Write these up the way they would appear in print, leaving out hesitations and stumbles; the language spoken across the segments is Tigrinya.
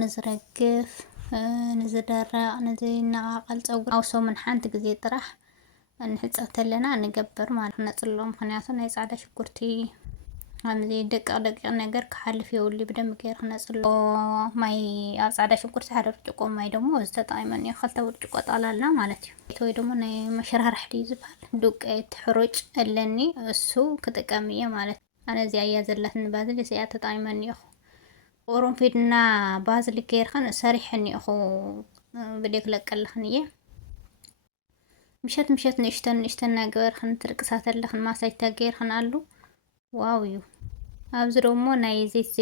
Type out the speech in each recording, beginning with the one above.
نزرقف نزدرق نزنعقل ፀጉሪ أو ሰሙን ሓንቲ ግዜ ጥራሕ ንሕፀብ ተለና ንገብር ማለት ነፅሎም ምክንያቱ ናይ ፃዕዳ ሽጉርቲ ከምዚ ደቂቅ ነገር ክሓልፍ የብሉ ብደንብ ገይረ ክነፅሎ ማይ ኣብ ፃዕዳ ሽጉርቲ ሓደ ብርጭቆ ማይ ደሞ ዝተጠቂመን እየ ክልተ ብርጭቆ ጠቅላላ ማለት እዩ ወይ ደሞ ናይ መሽራርሕ ድዩ ዝበሃል ዱቄት ሕሩጭ ኣለኒ እሱ ክጥቀም እየ ማለት ኣነ እዚኣ እያ ዘላትኒ ባዝሊ እዚኣ ተጠቂመን እየ ቁርንፊድና ባዝሊ ገይርኸን ሰሪሐን እየ ብደይ ክለቀልኽን እየ ምሸት ንእሽተን ገበርክን ትርቅሳት ኣለኽን ማሳጅታ ገይርክን አሉ ዋው እዩ ኣብዚ ደሞ ናይ ዘይት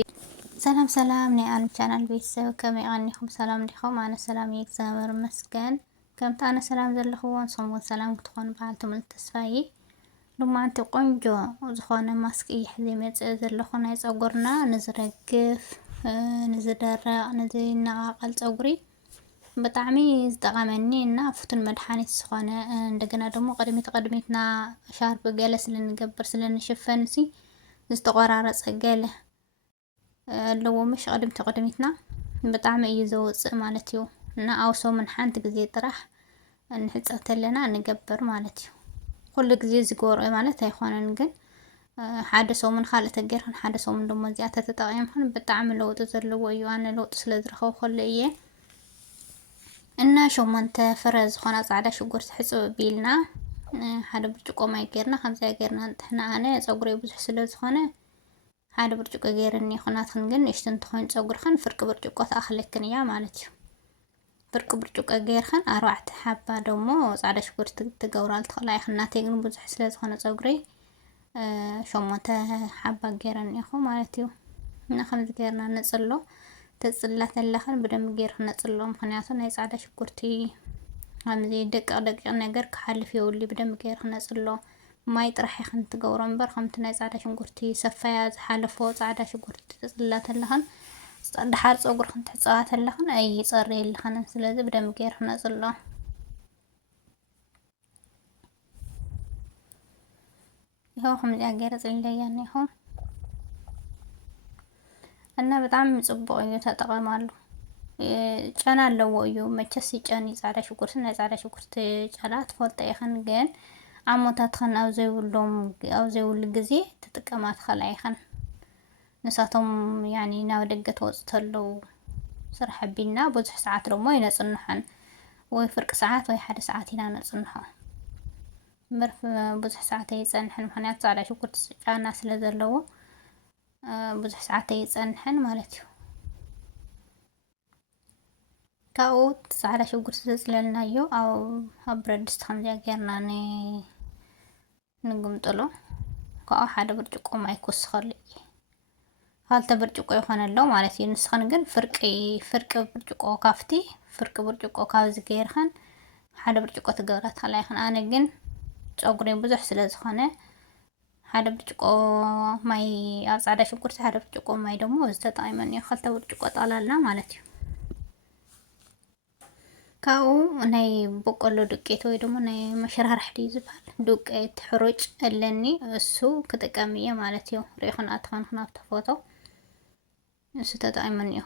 ሰላም ናይ ዓለም ቻናል ቤተሰብ ከመይ ቀኒኹም ሰላም ዲኹም ኣነ ሰላም እየ እግዚአብሔር ይመስገን ከምቲ ኣነ ሰላም ዘለኽዎ ንስኹም ሰላም ክትኾኑ በዓል ትምልት ተስፋዬ ሎማዓንቲ ቆንጆ ዝኾነ ማስክ እየ ሒዘ መፅእ ዘለኹ ናይ ፀጉርና ንዝረግፍ ንዝደረቅ ንዝነቃቀል ፀጉሪ ብጣዕሚ ዝጠቀመኒ እና ፍቱን መድሓኒት ዝኾነ እንደገና ደግሞ ቅድሚትና ሻርፕ ገለ ስለንገብር ስለንሽፈን ሲ ዝተቆራረፀ ገለ ኣለዎ ምሽ ቅድሚትና ብጣዕሚ እዩ ዘውፅእ ማለት እዩ እና ኣብ ሰሙን ሓንቲ ግዜ ጥራሕ ንሕፀብ ተለና ንገብር ማለት እዩ ኩሉ ግዜ ዝገብሮ ማለት ኣይኮነን ግን ሓደ ሰሙን ካልኦት ገይርክን ሓደ ሰሙን ደሞ እዚኣ ተጠቂምክን ብጣዕሚ ለውጢ ዘለዎ እዩ ኣነ ለውጢ ስለዝረኸቡ ከሎ እየ እና ሸሞንተ ፍረ ዝኾነ ፃዕዳ ሽጉርቲ ሕፅብ ቢልና ሓደ ብርጭቆ ማይ ገይርና ከምዚ ገይርና ንጥሕና ኣነ ፀጉሪ ብዙሕ ስለዝኾነ ሓደ ብርጭቆ ገይርኒ ኩናትክን ግን ንእሽቶ እንትኾን ፀጉርክን ፍርቂ ብርጭቆ ተኣኽለክን እያ ማለት እዩ ፍርቂ ብርጭቆ ገይርክን 4 ሓባ ደሞ ፃዕዳ ሽጉርቲ ትገብራል ትኽእላ ኢኽን ናተይ ግን ብዙሕ ስለዝኾነ ፀጉሪ ሸሞንተ ሓባ ገይረኒ ኢኹ ማለት እዩ እና ከምዚ ገይርና ነፅሎ ተፅላት ኣለኽን ብደንብ ገይርክ ነፅሎ ምክንያቱ ናይ ፃዕዳ ሽጉርቲ ከምዚ ደቂቅ ነገር ክሓልፍ የብሉ ብደንብ ገይርክ ነፅሎ ማይ ጥራሕ ኢኽን ትገብሮ እምበር ከምቲ ናይ ፃዕዳ ሽጉርቲ ሰፋያ ዝሓለፎ ፃዕዳ ሽጉርቲ ተፅላት ኣለኽን ድሓር ፀጉር ክትሕፀባት ኣለኽን ኣይፀርየልኽን ስለዚ ብደንብ ገይርክ ነፅሎ ይኸው ከምዚኣ ገይረ ፅልለያ እኒኹ እና በጣም ጽቡቅ እዩ ተጠቀማሉ ጨና ኣለዎ እዩ መቸስ ጨኒ ፃዕዳ ሽጉርቲ ናይ ፃዕዳ ሽጉርቲ ጨና ትፈልጠ ኢኽን ግን ዓሞታትክን ኣብ ዘይብሉ ግዜ ትጥቀማት ከላይ ኢኽን ንሳቶም ያኒ ናብ ደገ ተወፅኡ ተለው ስራሕ ኣቢልና ብዙሕ ሰዓት ደሞ ይነፅንሐን ወይ ፍርቂ ሰዓት ወይ ሓደ ሰዓት ኢና ነፅንሖ ምርፍ ብዙሕ ሰዓት ኣይፀንሕን ምክንያቱ ፃዕዳ ሽጉርቲ ጨና ስለዘለዎ ብዙሕ ሰዓት ኣይፀንሕን ማለት እዩ ካብኡ ፃዕዳ ሽጉርቲ ዘፅለልናዮ ኣብ ብረድስቲ ከምዚኣ ገይርና ንግምጥሎ ካብኡ ሓደ ብርጭቆ ማይ ክውስኸሉ እየ ካልተ ብርጭቆ ይኾን ኣሎ ማለት እዩ ንስኽን ግን ፍርቂ ብርጭቆ ካፍቲ ፍርቂ ብርጭቆ ካብዚ ገይርክን ሓደ ብርጭቆ ትገብራ ትኽእላ ኢኽን ኣነ ግን ፀጉሪ ብዙሕ ስለዝኾነ ሓደ ብርጭቆ ማይ ኣብ ፃዕዳ ሽጉርቲ ሓደ ብርጭቆ ማይ ደሞ ዝተጠቂመን እየ ክልተ ብርጭቆ ጠቅላላ ማለት እዩ ካብኡ ናይ በቆሎ ዱቄት ወይ ደሞ ናይ መሽራርሕ ድዩ ዝበሃል ዱቄት ሕሩጭ ኣለኒ እሱ ክጥቀም እየ ማለት እዩ ሪኢኹን ኣትኸንክን ኣብቲ ፎቶ እሱ ተጠቂመን እየ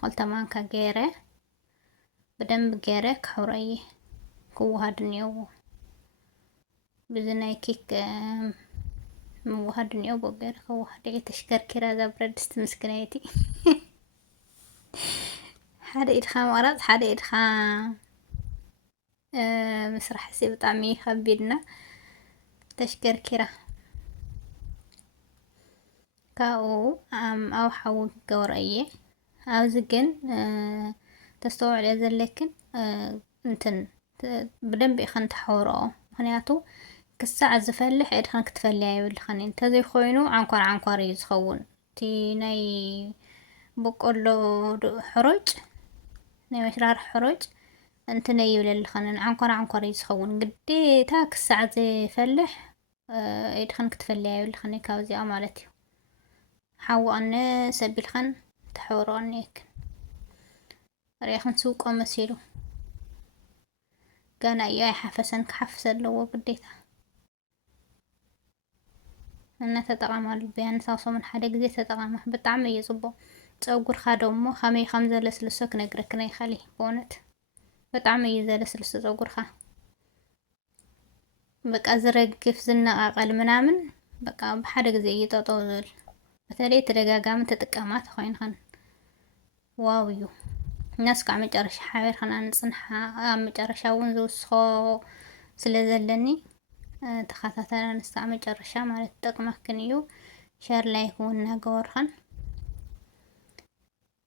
ክልተ ማንካ ገይረ ብደንብ ገይረ ክሕብሮ እየ ክወሃድ እኒአዎ ብዚ ናይ ኬክ ምውሃድ እኒአዎ ብኡ ገይረ ክወሃድ እየ ተሽከርኪራ እዛ ብረድስቲ ምስክናይቲ ሓደ ኢድኻ ምቕራፅ ሓደ ኢድኻ ምስራሕ ሲ ብጣዕሚ ከቢድና ተሽከርኪራ ካብኡ ኣብ ሓዊ ክገብሮ እየ ኣብዚ ግን ተስተውዕል እየ ዘለክን እንትን ብደንብ ኢኽን ተሕብርኦ ምክንያቱ ክሳዕ ዝፈልሕ ኢድኽን ክትፈልያ የብልኽን እንተዘይኮይኑ ዓንኳር እዩ ዝኸውን እቲ ናይ በቆሎ ሕሩጭ ናይ መሽራርሕ ሕሩጭ እንትን ይብለልኽን ዓንኳር እዩ ዝኸውን ግዴታ ክሳዕ ዘይፈልሕ ኢድኽን ክትፈልያ የብልኽን ካብዚኣ ማለት እዩ ሓዊ ቀንስ ኣቢልኽን ተሕብርኦ እኒአክን ሪኢኽን ስውቆ መሲሉ ገና እዩ ኣይሓፈሰን ክሓፍስ ኣለዎ ግዴታ እና ተጠቀማሉ ቢያንስ ኣብ ሰሙን ሓደ ግዜ ተጠቀማ ብጣዕሚ እዩ ጽቡቅ ፀጉርካ ደሞ ከመይ ከም ዘለስልሶ ክነግረክን ኣይኽእል በእውነት ብጣዕሚ እዩ ዘለስልሶ ፀጉርካ በቃ ዝረግፍ ዝነቃቀል ምናምን በቃ ብሓደ ግዜ እዩ ጠጠው ዝብል በተለይ ተደጋጋሚ ተጠቃማት ኮይንከን ዋው እዩ እናስ ከዓ መጨረሻ ሓቢርክና ንፅንሓ ኣብ መጨረሻ እውን ዝውስኮ ስለ ዘለኒ ተኸታተልና ንሳዕ መጨረሻ ማለት ጠቅመክን እዩ ሸር ላይክ እውን እናገበርክን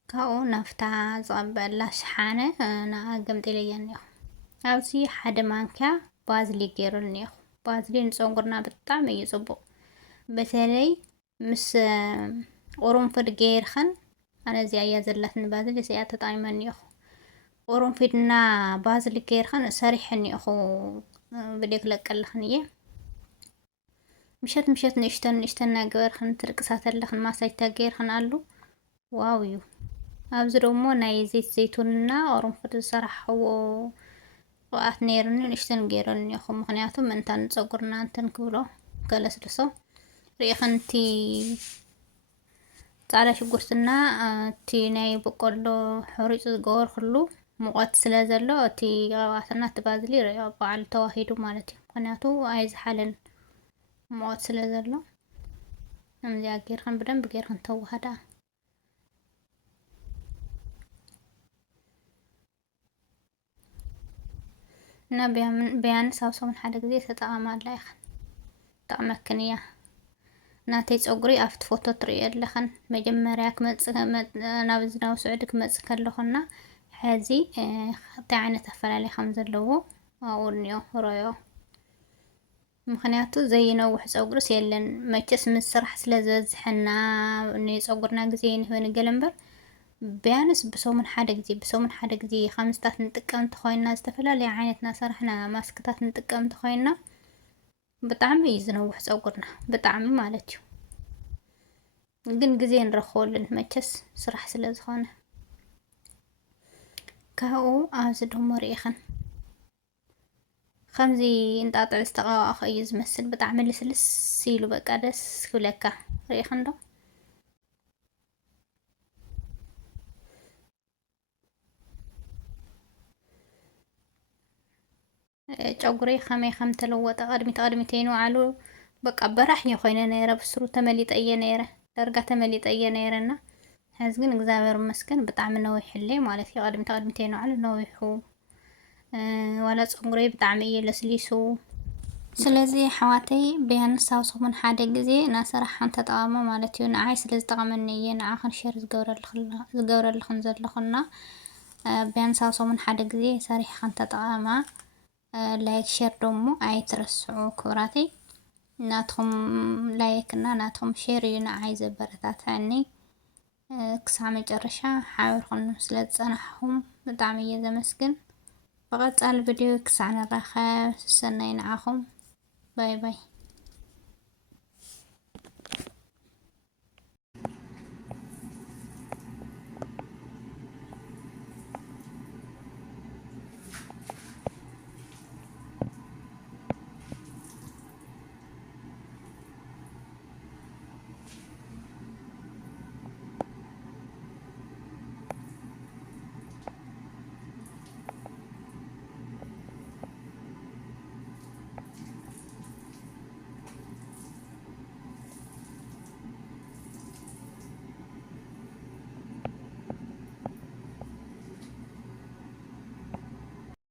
ካብኡ ናፍታ ዝቐበአላ ሸሓነ ንኣ ገምጢለያ እኒኹ ኣብዚ ሓደ ማንኪያ ባዝሊ ገይሩል እኒኹ ባዝሊ ንፀጉርና ብጣዕሚ እዩ ፅቡቅ በተለይ ምስ ቁርንፍድ ገይርክን ኣነ እዚኣ እያ ዘላትኒ ባዝሊ እዚኣ ተጠቂመ እኒኹ ቁርንፍድና ባዝሊ ገይርክን ሰሪሕ እኒኹ ቪድዮ ክለቀልክን እየ ምሸት ምሸት ንእሽተን እናገበርክን ትርቅሳት ኣለክን ማሳጅታ ገይርክን ኣሉ ዋው እዩ ኣብዚ ደሞ ናይ ዘይት ዘይቱንና ቁርንፍድ ዝሰራሕዎ ቅብኣት ነይሩኒ ንእሽተን ገይረሉ እኒኹ ምክንያቱ ምእንታ ንፀጉርና እንትን ክብሎ ከለስልሶ ርኢክን እቲ ፃዕዳ ሽጉርትና እቲ ናይ በቆሎ ሕሩጭ ዝገበር ኩሉ ሙቐት ስለ ዘሎ እቲ ቅብኣትና እቲ ባዝሊ ርኢዮ በዓሉ ተዋሂዱ ማለት እዩ ምክንያቱ ኣይዝሓለን ሙቐት ስለ ዘሎ ከምዚኣ ገይርክን ብደንብ ገይርክን ተዋህዳ እና ቢያንስ ኣብ ሰሙን ሓደ ግዜ ተጠቀማላ ኢኽን ጠቅመክን እያ ናተይ ፀጉሪ ኣብቲ ፎቶ ትሪኦ ኣለኽን መጀመርያ ክመፅእ ናብ ዝናብ ስዑድ ክመፅእ ከለኹና ሕዚ እንታይ ዓይነት ኣፈላላይ ከም ዘለዎ ኣብኡ እኒኦ ሮዮ ምክንያቱ ዘይነውሕ ፀጉርስ የለን መቸስ ምስ ስራሕ ስለ ዝበዝሐና ንፀጉርና ግዜ ንህበን ገለ እምበር ቢያንስ ብሰሙን ሓደ ግዜ ከምዝታት ንጥቀም እንተኮይንና ዝተፈላለየ ዓይነትና ስራሕና ማስክታት ንጥቀም እንተኮይንና ብጣዕሚ እዩ ዝነውሕ ፀጉርና ብጣዕሚ ማለት እዩ ግን ግዜ ንረክበሉን መቸስ ስራሕ ስለ ዝኾነ ካብኡ ኣብዚ ደሞ ርኢኽን ከምዚ እንጣጥዕ ዝተቐባእ እዩ ዝመስል ብጣዕሚ ልስልስ ኢሉ በቃ ደስ ክብለካ ርኢኽን ዶ ጨጉሪ ከመይ ከም ተለወጠ ቅድሚት ይንዋዓሉ በቃ በራሕ እየ ኮይነ ነይረ ብስሩ ተመሊጠ እየ ነይረ ዳርጋ ተመሊጠ እየ ነይረና ሕዚ ግን እግዚአብሔር ይመስገን ብጣዕሚ ነዊሕለይ ማለት እዩ ቅድሚት ይንዋዓሉ ነዊሑ ዋላ ፀጉረይ ብጣዕሚ እየ ለስሊሱ ስለዚ ሓዋተይ ቢያንስ ኣብ ሰሙን ሓደ ግዜ እናሰራሕክን ተጠቀሞ ማለት እዩ ንዓይ ስለ ዝጠቅመኒ እየ ንዓኽን ሸር ዝገብረልክን ዘለኹና ቢያንስ ኣብ ሰሙን ሓደ ግዜ ሰሪሕክን ተጠቀማ ላይክ ሸር ደሞ ኣይትረስዑ ክብራተይ ናትኩም ላይክ እና ናትኩም ሸር እዩ ንዓይ ዘበረታትዐኒ ክሳብ መጨረሻ ሓቢርኩም ስለ ዝፀናሕኩም ብጣዕሚ እየ ዘመስግን بقى تعال الفيديو كسعنا راخة سنين عاكم باي باي.